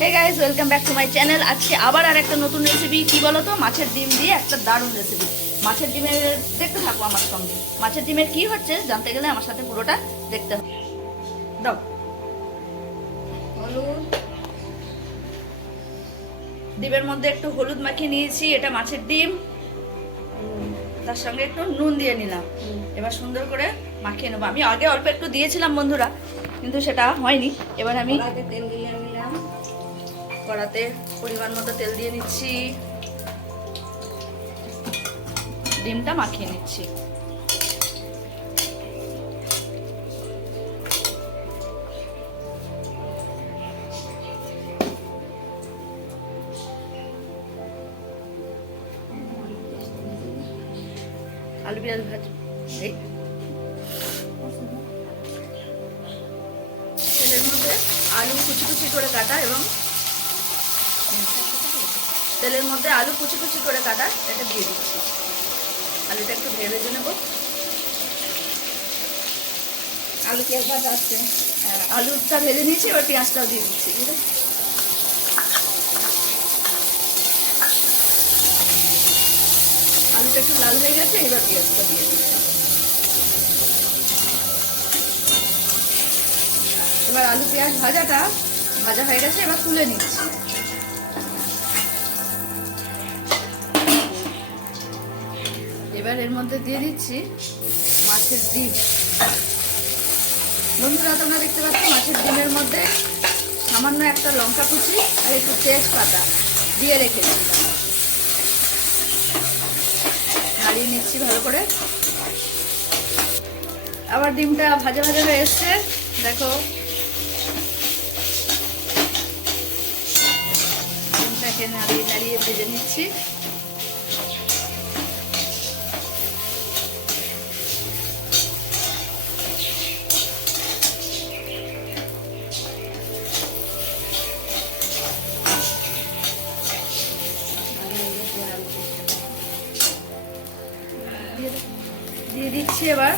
Hey guys, welcome back to my channel. আজকে আবার আর একটা নতুন রেসিপি। কি বলো তো, মাছের ডিম দিয়ে একটা দারুণ রেসিপি। মাছের ডিমের দেখতে থাকো আমার সঙ্গে। মাছের ডিমের কি হচ্ছে জানতে গেলে আমার সাথে পুরোটা দেখতে হবে। দাও হলুদ, ডিমের মধ্যে একটু হলুদ মাখিয়ে নিয়েছি। এটা মাছের ডিম, তার সঙ্গে একটু নুন দিয়ে নিলাম। এবার সুন্দর করে মাখিয়ে নেবো। আমি আগে অল্প একটু দিয়েছিলাম বন্ধুরা, কিন্তু সেটা হয়নি। এবার আমি তেল দিয়ে নিলাম। কড়াতে পরিমাণ মতো তেল দিয়ে নিচ্ছি, ডিমটা মাখিয়ে নিচ্ছি। আলু পেঁয়াজ ভাজি, এই তেলের মধ্যে আলু কুচি কুচি করে কাটা এবং তেলের মধ্যে আলু কুচি কুচি করে কাটা এটা দিয়ে দিচ্ছি। আলুটা একটু ভেজে নেবো। আলু পেঁয়াজ ভাজা আছে। আলুটা ভেজে নিয়েছি, এবার পেঁয়াজটাও দিয়ে দিচ্ছি। ঠিক আছে, আলুটা একটু লাল হয়ে গেছে, এবার পেঁয়াজটা দিয়ে দিচ্ছি। এবার আলু পেঁয়াজ ভাজা হয়ে গেছে, এবার তুলে নিচ্ছি। এবার এর মধ্যে দিয়ে দিচ্ছি মাছের ডিম। বন্ধুরা, তোমরা দেখতে পাচ্ছ মাছের ডিমের মধ্যে সামান্য একটা লঙ্কা কুচি আর একটু তেজপাতা দিয়ে রেখেছি। নাড়িয়ে নিচ্ছি ভালো করে। আবার ডিমটা ভাজা ভাজা হয়ে এসছে, দেখো। ডিমটাকে নাড়িয়ে নাড়িয়ে ভেজে নিচ্ছি। দিয়ে দিচ্ছি এবার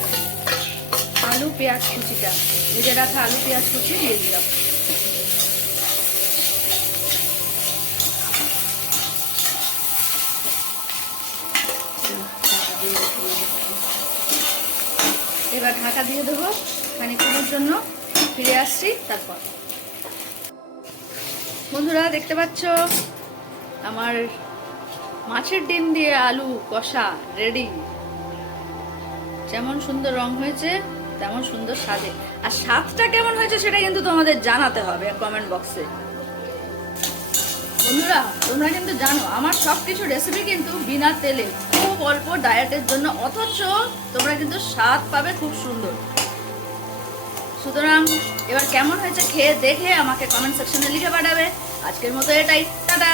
আলু পেঁয়াজ কুচিটা, ভেজে রাখা আলু পেঁয়াজ কুচি দিয়ে দিলাম। এবার ঢাকা দিয়ে দেবো খানিকক্ষণের জন্য। ফিরে আসছি তারপর। বন্ধুরা, দেখতে পাচ্ছ আমার মাছের ডিম দিয়ে আলু কষা রেডি। যেমন সুন্দর রং হয়েছে তেমন সুন্দর স্বাদে। আর স্বাদটা কেমন হয়েছে সেটা কিন্তু তোমাদের জানাতে হবে কমেন্ট বক্সে। বন্ধুরা, তোমরা কিন্তু জানো আমার সবকিছু রেসিপি কিন্তু বিনা তেলে, খুব অল্প ডায়েটের জন্য, অথচ তোমরা কিন্তু স্বাদ পাবে খুব সুন্দর। সুতরাং এবার কেমন হয়েছে খেয়ে দেখে আমাকে কমেন্ট সেকশনে লিখে পাঠাবে। আজকের মতো এটাই, টাটা।